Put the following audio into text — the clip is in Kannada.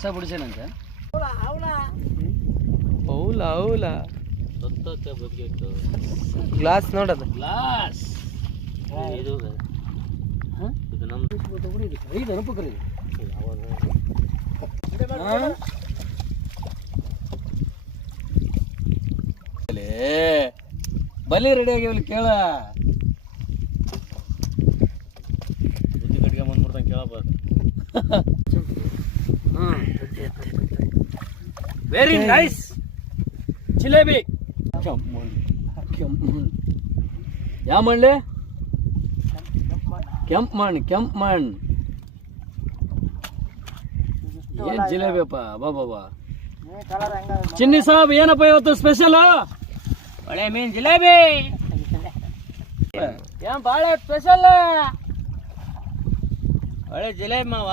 ಕಸ ಬಿಡಿಸೇನಂತೆ. ಹೌಲ ಹೌಲ ಗ್ಲಾಸ್ ನೋಡೋದು ಗ್ಲಾಸ್ ಇದು ಇದು ನಮ್ದು ಐದು ಅನುಪಕರಿ ಬಲಿ ರೆಡಿ ಆಗ್ಯಾವಲ್ಲಿ ಕೇಳ ಬುದ್ಧಿ ಕಟ್ಗೆ ಬಂದ್ಬಿಡ್ತಾನೆ ಕೇಳಬಾರ್ದು. Very nice jalebi. ಯಾವ ಮಣ್ಣೆ? ಕೆಂಪು ಮಣ್ಣು. ಕೆಂಪು ಮಣ್ಣು ಏನ್ ಜಿಲೇಬಿಯಪ್ಪ ಬಾಬಾ. ಚಿನ್ನಿ ಸಾಬ್ ಏನಪ್ಪ ಇವತ್ತು ಸ್ಪೆಷಲ್? ಒಳ್ಳೆ ಮೀನ್ ಜಿಲೇಬಿ. ಏನ್ ಬಾಳೆ ಸ್ಪೆಷಲ್? ಒಳ್ಳೆ ಜಿಲೇಬಿ ಮಾವ.